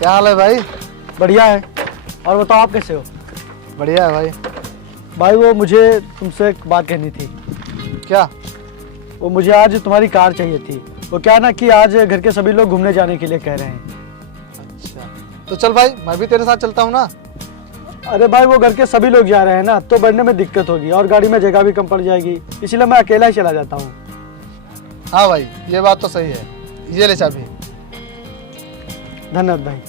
क्या हाल है भाई? बढ़िया है। और बताओ आप कैसे हो? बढ़िया है भाई। भाई वो मुझे तुमसे एक बात कहनी थी। क्या? वो मुझे आज तुम्हारी कार चाहिए थी। वो क्या ना कि आज घर के सभी लोग घूमने जाने के लिए कह रहे हैं। अच्छा, तो चल भाई, मैं भी तेरे साथ चलता हूँ ना। अरे भाई वो घर के सभी लोग जा रहे हैं ना, तो बढ़ने में दिक्कत होगी और गाड़ी में जगह भी कम पड़ जाएगी, इसलिए मैं अकेला ही चला जाता हूँ। हाँ भाई, ये बात तो सही है। ये ले चाबी। धन्यवाद भाई।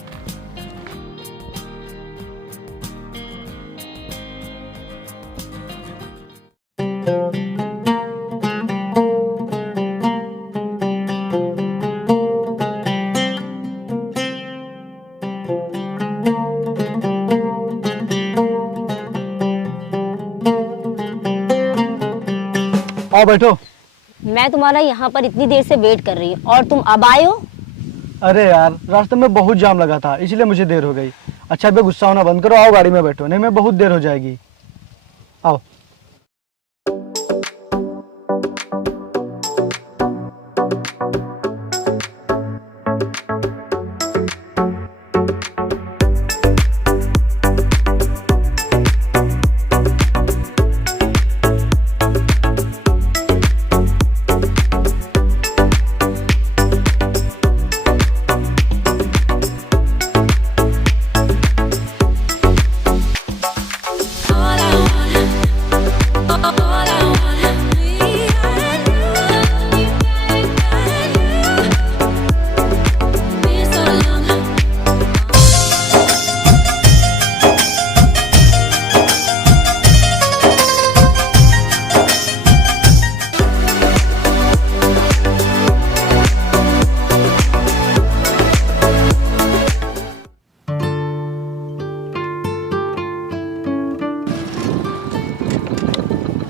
आओ बैठो। मैं तुम्हारा यहाँ पर इतनी देर से वेट कर रही हूँ और तुम अब आए हो। अरे यार रास्ते में बहुत जाम लगा था, इसलिए मुझे देर हो गई। अच्छा बे गुस्सा होना बंद करो, आओ गाड़ी में बैठो, नहीं मैं बहुत देर हो जाएगी। आओ।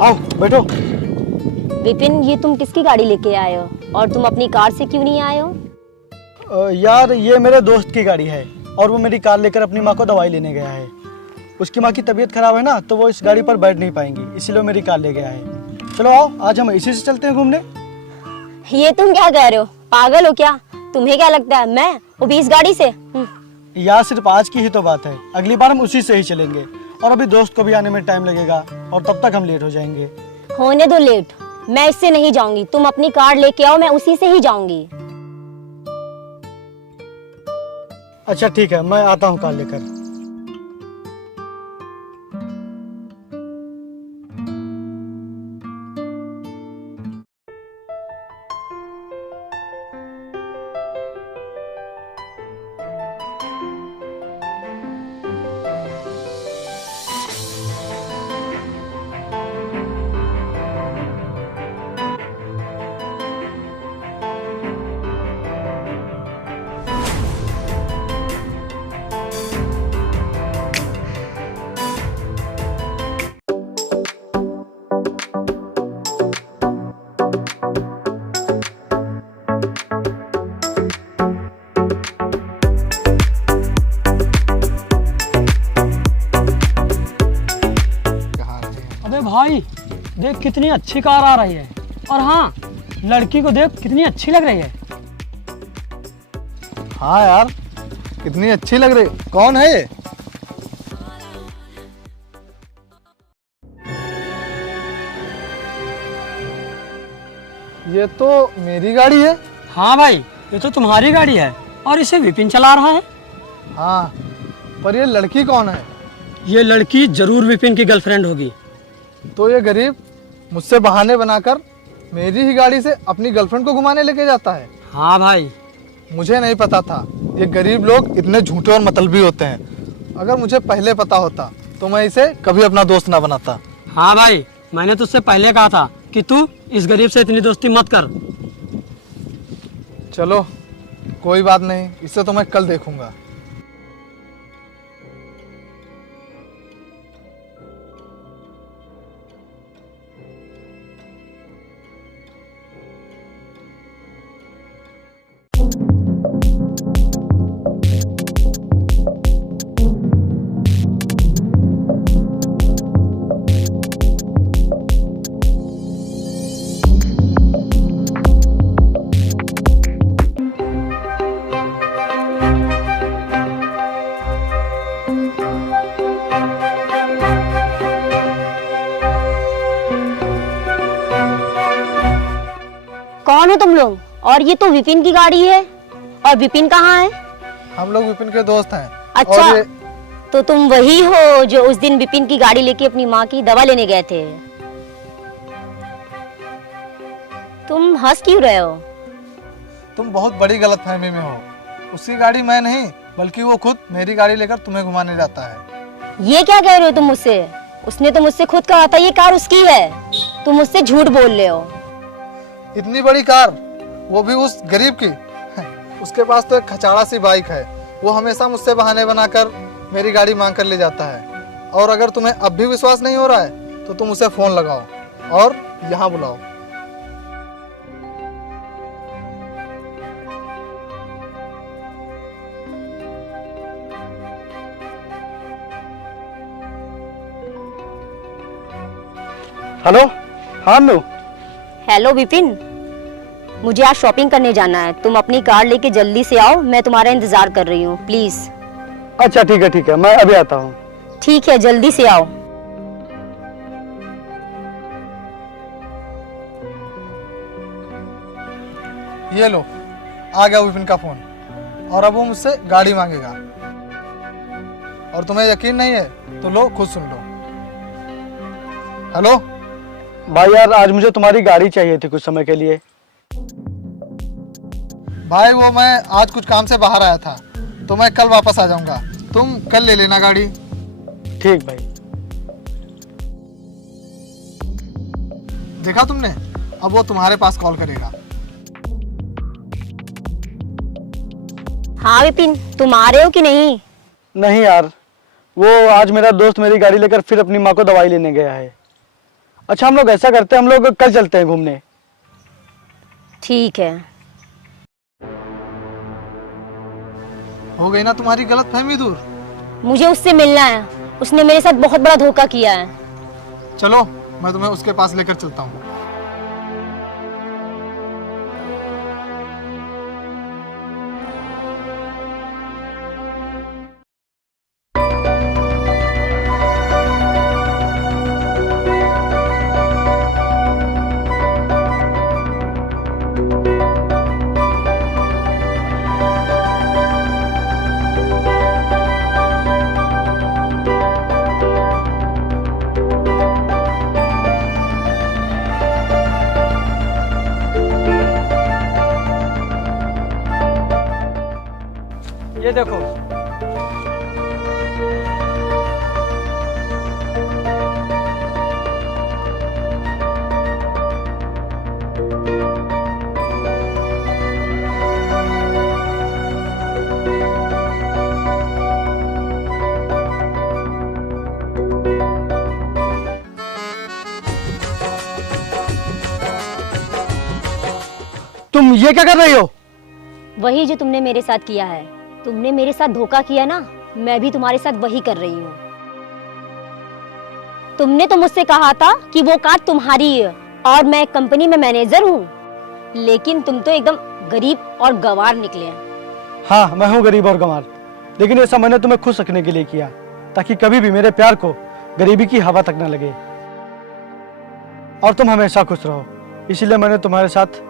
आओ बैठो। विपिन, ये तुम किसकी गाड़ी लेके आए हो और तुम अपनी कार से क्यों नहीं आए हो? यार ये मेरे दोस्त की गाड़ी है और वो मेरी कार लेकर अपनी माँ को दवाई लेने गया है। उसकी माँ की तबीयत खराब है ना, तो वो इस गाड़ी पर बैठ नहीं पाएंगी, इसीलिए वो मेरी कार ले गया है। चलो आओ, आज हम इसी से चलते हैं घूमने। ये तुम क्या कह रहे हो? पागल हो क्या? तुम्हें क्या लगता है मैं वो भी इस गाड़ी से? यार सिर्फ आज की ही तो बात है, अगली बार हम उसी से ही चलेंगे। और अभी दोस्त को भी आने में टाइम लगेगा और तब तक हम लेट हो जाएंगे। होने दो लेट, मैं इससे नहीं जाऊंगी। तुम अपनी कार लेके आओ, मैं उसी से ही जाऊंगी। अच्छा ठीक है, मैं आता हूँ कार लेकर। भाई देख कितनी अच्छी कार आ रही है, और हाँ लड़की को देख कितनी अच्छी लग रही है। हाँ यार, कितनी अच्छी लग रही। कौन है ये? ये तो मेरी गाड़ी है। हाँ भाई, ये तो तुम्हारी गाड़ी है और इसे विपिन चला रहा है। हाँ, पर ये लड़की कौन है? ये लड़की जरूर विपिन की गर्लफ्रेंड होगी। तो ये गरीब मुझसे बहाने बनाकर मेरी ही गाड़ी से अपनी गर्लफ्रेंड को घुमाने लेके जाता है। हाँ भाई, मुझे नहीं पता था ये गरीब लोग इतने झूठे और मतलबी होते हैं। अगर मुझे पहले पता होता तो मैं इसे कभी अपना दोस्त ना बनाता। हाँ भाई, मैंने तुझसे पहले कहा था कि तू इस गरीब से इतनी दोस्ती मत कर। चलो कोई बात नहीं, इसे तो मैं कल देखूंगा। हो तुम लोग? और ये तो विपिन की गाड़ी है। और विपिन कहाँ है? हम लोग विपिन के दोस्त हैं। अच्छा, और ये तो तुम वही हो जो उस दिन विपिन की गाड़ी लेके अपनी माँ की दवा लेने गए थे। तुम हंस क्यों रहे हो? तुम बहुत बड़ी गलतफहमी में हो। उसकी गाड़ी मैं नहीं, बल्कि वो खुद मेरी गाड़ी लेकर तुम्हें घुमाने जाता है। ये क्या कह रहे हो तुम मुझसे? उसने तो मुझसे खुद कहा था ये कार उसकी है। तुम मुझसे झूठ बोल रहे हो। इतनी बड़ी कार, वो भी उस गरीब की। उसके पास तो एक खचाड़ा सी बाइक है। वो हमेशा मुझसे बहाने बनाकर मेरी गाड़ी मांग कर ले जाता है। और अगर तुम्हें अब भी विश्वास नहीं हो रहा है तो तुम उसे फोन लगाओ और यहाँ बुलाओ। हेलो। हाँ अम्मू। हेलो विपिन, मुझे आज शॉपिंग करने जाना है। तुम अपनी कार लेके जल्दी से आओ, मैं तुम्हारा इंतजार कर रही हूँ, प्लीज। अच्छा ठीक है, मैं अभी आता हूँ। ठीक है, जल्दी से आओ। ये लो, आ गया विपिन का फोन। और अब वो मुझसे गाड़ी मांगेगा। और तुम्हें यकीन नहीं है तो लो, खुद सुन लो। हेलो भाई यार, आज मुझे तुम्हारी गाड़ी चाहिए थी कुछ समय के लिए। भाई, वो मैं आज कुछ काम से बाहर आया था, तो मैं कल वापस आ जाऊंगा। तुम कल ले लेना गाड़ी। ठीक भाई। देखा तुमने, अब वो तुम्हारे पास कॉल करेगा। हाँ विपिन, तुम आ रहे हो कि नहीं? नहीं यार, वो आज मेरा दोस्त मेरी गाड़ी लेकर फिर अपनी माँ को दवाई लेने गया है। अच्छा, हम लोग ऐसा करते हैं, हम लोग कल चलते हैं घूमने। ठीक है। हो गई ना तुम्हारी गलतफहमी दूर। मुझे उससे मिलना है। उसने मेरे साथ बहुत बड़ा धोखा किया है। चलो, मैं तुम्हें उसके पास लेकर चलता हूँ। ये देखो। तुम ये क्या कर रही हो? वही जो तुमने मेरे साथ किया है। तुमने मेरे साथ धोखा किया ना, मैं भी तुम्हारे साथ वही कर रही हूँ। तुमने तो मुझसे कहा था कि वो कार तुम्हारी है और मैं कंपनी में मैनेजर हूँ, लेकिन तुम तो एकदम गरीब और गंवार निकले हैं। हाँ, मैं हूँ गरीब और गंवार, लेकिन ऐसा मैंने तुम्हें खुश रखने के लिए किया, ताकि कभी भी मेरे प्यार को गरीबी की हवा तक न लगे और तुम हमेशा खुश रहो। इसीलिए मैंने तुम्हारे साथ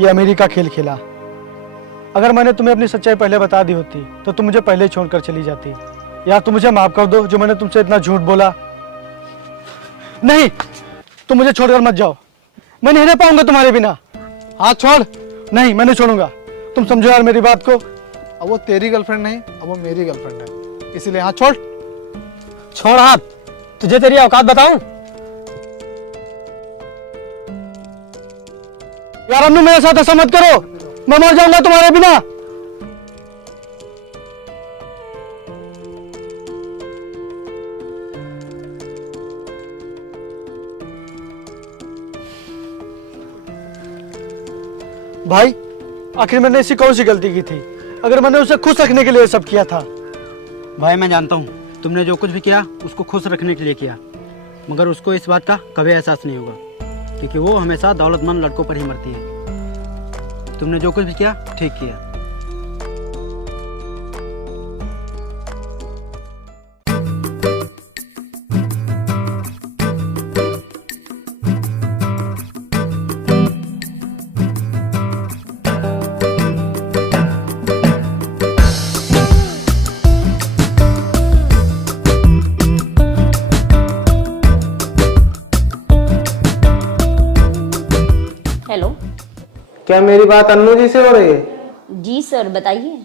ये अमीरी का खेल खेला। अगर मैंने तुम्हें अपनी सच्चाई पहले बता दी होती तो तुम मुझे पहले ही छोड़कर चली जाती। यार, तुम मुझे माफ कर दो जो मैंने तुमसे इतना झूठ बोला। नहीं, तुम मुझे छोड़कर मत जाओ। मैं नहीं रह पाऊंगा तुम्हारे बिना। हाथ छोड़। नहीं, मैं नहीं छोड़ूंगा। तुम समझो यार मेरी बात को। अब वो तेरी गर्लफ्रेंड नहीं, अब वो मेरी गर्लफ्रेंड है, इसीलिए हाथ छोड़। छोड़ हाथ, तुझे तेरी औकात बताऊं? यार अम्नू, मेरे साथ ऐसा मत करो, मैं मर जाऊंगा तुम्हारे बिना। भाई, आखिर मैंने ऐसी कौन सी गलती की थी अगर मैंने उसे खुश रखने के लिए सब किया था? भाई, मैं जानता हूँ तुमने जो कुछ भी किया उसको खुश रखने के लिए किया, मगर उसको इस बात का कभी एहसास नहीं होगा, क्योंकि वो हमेशा दौलतमंद लड़कों पर ही मरती है। तुमने जो कुछ भी किया ठीक किया। क्या मेरी बात अन्नू जी से हो रही है? जी सर, बताइए।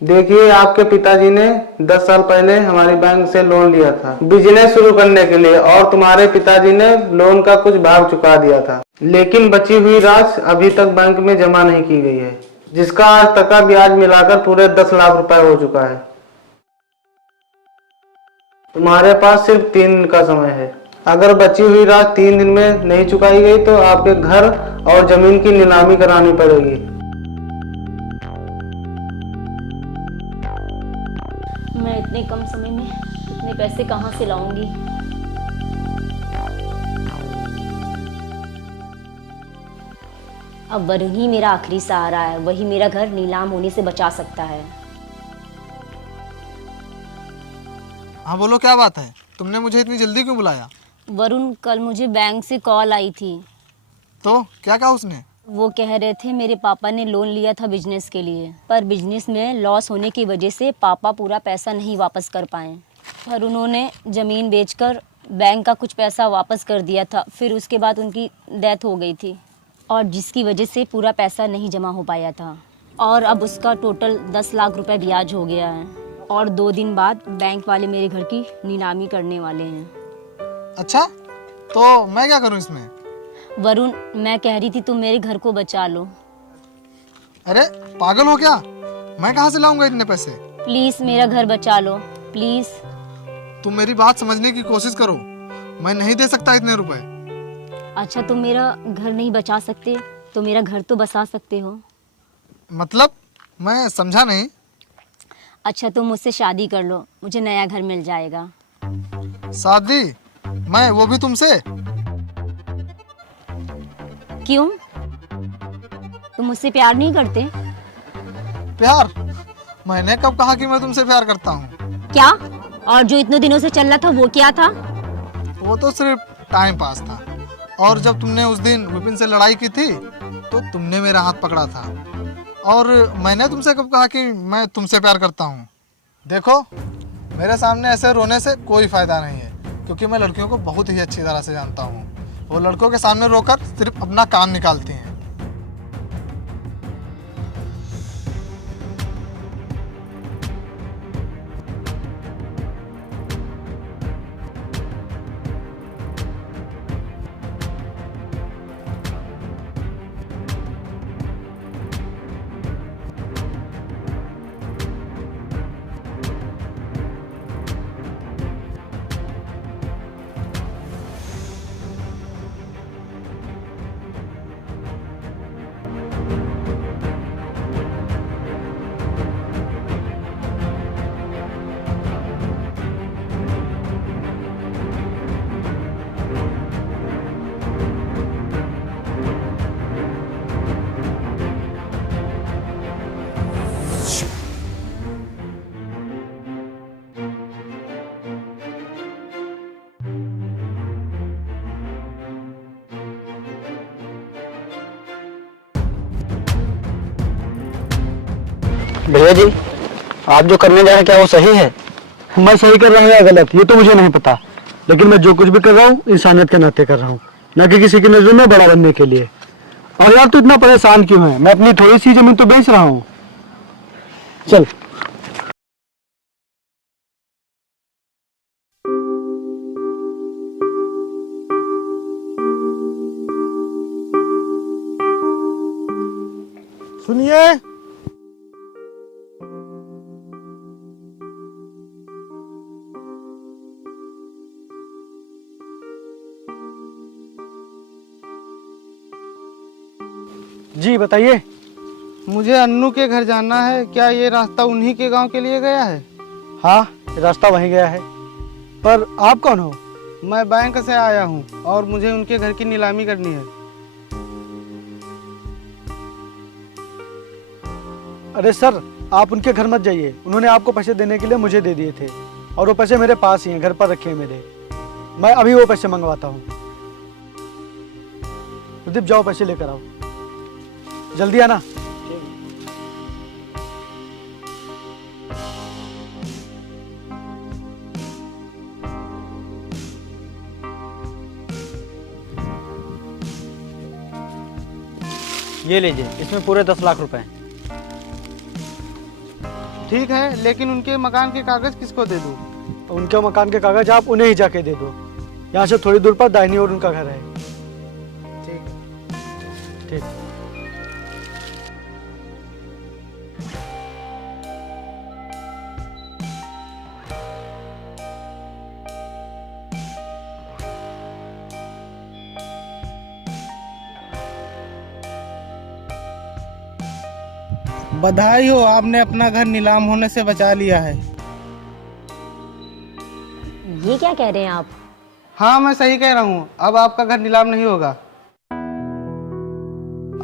देखिए, आपके पिताजी ने 10 साल पहले हमारी बैंक से लोन लिया था बिजनेस शुरू करने के लिए, और तुम्हारे पिताजी ने लोन का कुछ भाग चुका दिया था, लेकिन बची हुई राशि अभी तक बैंक में जमा नहीं की गई है, जिसका आज तक का ब्याज मिलाकर पूरे 10 लाख रुपए हो चुका है। तुम्हारे पास सिर्फ 3 दिन का समय है। अगर बची हुई राशि 3 दिन में नहीं चुकाई गई तो आपके घर और जमीन की नीलामी करानी पड़ेगी। मैं इतने कम समय में इतने पैसे कहाँ से लाऊंगी? अब वरुण ही मेरा आखिरी सहारा है, वही मेरा घर नीलाम होने से बचा सकता है। हाँ बोलो, क्या बात है? तुमने मुझे इतनी जल्दी क्यों बुलाया? वरुण, कल मुझे बैंक से कॉल आई थी। तो क्या कहा उसने? वो कह रहे थे मेरे पापा ने लोन लिया था बिजनेस के लिए, पर बिजनेस में लॉस होने की वजह से पापा पूरा पैसा नहीं वापस कर पाए, पर उन्होंने ज़मीन बेचकर बैंक का कुछ पैसा वापस कर दिया था। फिर उसके बाद उनकी डेथ हो गई थी, और जिसकी वजह से पूरा पैसा नहीं जमा हो पाया था, और अब उसका टोटल 10 लाख रुपए ब्याज हो गया है, और 2 दिन बाद बैंक वाले मेरे घर की नीलामी करने वाले हैं। अच्छा, तो मैं क्या करूं इसमें? वरुण, मैं कह रही थी तुम मेरे घर को बचा लो। अरे पागल हो क्या? मैं कहाँ से लाऊंगा इतने पैसे? प्लीज़ मेरा घर बचा लो, प्लीज़। तुम मेरी बात समझने की कोशिश करो, मैं नहीं दे सकता इतने रुपए। अच्छा, तुम मेरा घर नहीं बचा सकते तो मेरा घर तो बसा सकते हो। मतलब? मैं समझा नहीं। अच्छा, तुम मुझसे शादी कर लो, मुझे नया घर मिल जाएगा। शादी? मैं, वो भी तुमसे? क्यों? तुम मुझसे प्यार नहीं करते? प्यार? मैंने कब कहा कि मैं तुमसे प्यार करता हूँ? क्या? और जो इतने दिनों से चल रहा था वो क्या था? वो तो सिर्फ टाइम पास था। और जब तुमने उस दिन विपिन से लड़ाई की थी तो तुमने मेरा हाथ पकड़ा था, और मैंने तुमसे कब कहा कि मैं तुमसे प्यार करता हूँ? देखो, मेरे सामने ऐसे रोने से कोई फायदा नहीं है, क्योंकि मैं लड़कियों को बहुत ही अच्छी तरह से जानता हूँ। वो लड़कों के सामने रोकर सिर्फ अपना कान निकालती हैं। भैया जी, आप जो करने जा रहे हैं क्या वो सही है? मैं सही कर रहा हूँ या गलत ये तो मुझे नहीं पता, लेकिन मैं जो कुछ भी कर रहा हूँ इंसानियत के नाते कर रहा हूँ, न कि किसी की नजर में बड़ा बनने के लिए। और यार तू इतना परेशान क्यों है? मैं अपनी थोड़ी सी जमीन तो बेच रहा हूँ। चल। सुनिए, जी बताइए। मुझे अन्नू के घर जाना है, क्या ये रास्ता उन्हीं के गांव के लिए गया है? हाँ, रास्ता वहीं गया है, पर आप कौन हो? मैं बैंक से आया हूँ और मुझे उनके घर की नीलामी करनी है। अरे सर, आप उनके घर मत जाइए, उन्होंने आपको पैसे देने के लिए मुझे दे दिए थे, और वो पैसे मेरे पास ही हैं, घर पर रखे हैं मेरे। मैं अभी वो पैसे मंगवाता हूँ। प्रदीप, जाओ पैसे लेकर आओ, जल्दी आना। ये लीजिए, इसमें पूरे 10 लाख रुपए हैं। ठीक है, लेकिन उनके मकान के कागज किसको दे दूँ? उनके मकान के कागज आप उन्हें ही जाके दे दो। यहाँ से थोड़ी दूर पर दाहिनी ओर उनका घर है। ठीक है। ठीक। बधाई हो, आपने अपना घर नीलाम होने से बचा लिया है। ये क्या कह रहे हैं आप? हाँ, मैं सही कह रहा हूँ, अब आपका घर नीलाम नहीं होगा।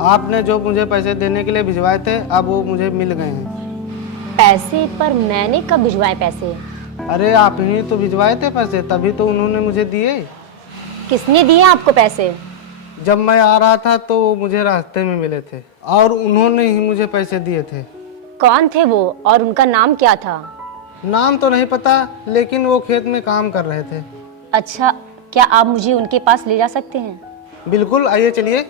आपने जो मुझे पैसे देने के लिए भिजवाए थे, अब वो मुझे मिल गए हैं। पैसे? पर मैंने कब भिजवाए पैसे? अरे आप ही तो भिजवाए थे पैसे, तभी तो उन्होंने मुझे दिए। किसने दिए आपको पैसे? जब मैं आ रहा था तो वो मुझे रास्ते में मिले थे और उन्होंने ही मुझे पैसे दिए थे। कौन थे वो और उनका नाम क्या था? नाम तो नहीं पता, लेकिन वो खेत में काम कर रहे थे। अच्छा, क्या आप मुझे उनके पास ले जा सकते हैं? बिल्कुल, आइए चलिए।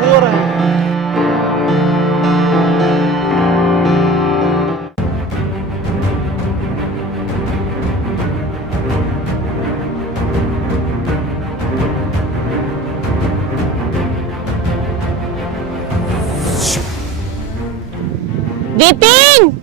वो रहे। विपिन!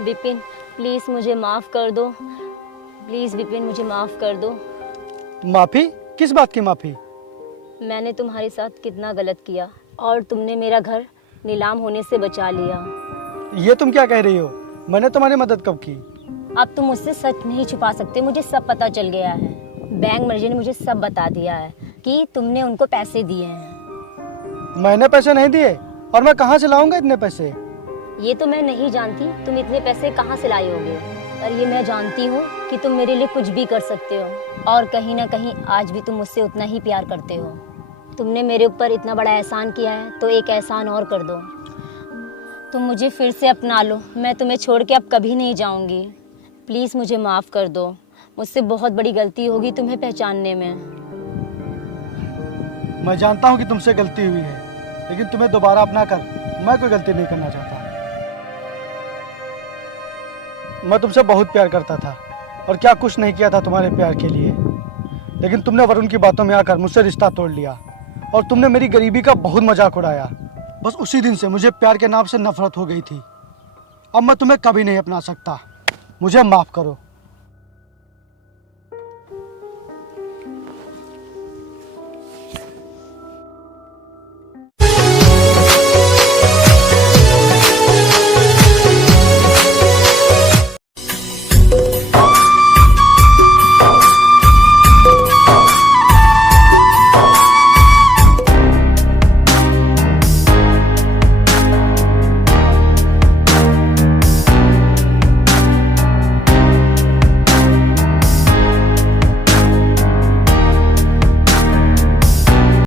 विपिन, प्लीज मुझे माफ कर दो। प्लीज विपिन, मुझे माफ कर दो। माफी? किस बात की माफी? मैंने तुम्हारे साथ कितना गलत किया और तुमने मेरा घर नीलाम होने से बचा लिया। ये तुम क्या कह रही हो? मैंने तुम्हारी मदद कब की? अब तुम मुझसे सच नहीं छुपा सकते, मुझे सब पता चल गया है। बैंक मैनेजर ने मुझे सब बता दिया है कि तुमने उनको पैसे दिए हैं। मैंने पैसे नहीं दिए, और मैं कहाँ से लाऊंगा इतने पैसे? ये तो मैं नहीं जानती तुम इतने पैसे कहाँ से लाए होगे, पर ये मैं जानती हूँ कि तुम मेरे लिए कुछ भी कर सकते हो और कहीं ना कहीं आज भी तुम मुझसे उतना ही प्यार करते हो। तुमने मेरे ऊपर इतना बड़ा एहसान किया है तो एक एहसान और कर दो। तुम मुझे फिर से अपना लो, मैं तुम्हें छोड़ के अब कभी नहीं जाऊँगी। प्लीज़ मुझे माफ़ कर दो, मुझसे बहुत बड़ी गलती होगी तुम्हें पहचानने में। मैं जानता हूँ कि तुमसे गलती हुई है, लेकिन तुम्हें दोबारा अपना कर मैं कोई गलती नहीं करना चाहता। मैं तुमसे बहुत प्यार करता था और क्या कुछ नहीं किया था तुम्हारे प्यार के लिए, लेकिन तुमने वरुण की बातों में आकर मुझसे रिश्ता तोड़ लिया और तुमने मेरी गरीबी का बहुत मजाक उड़ाया। बस उसी दिन से मुझे प्यार के नाम से नफरत हो गई थी। अब मैं तुम्हें कभी नहीं अपना सकता, मुझे माफ़ करो।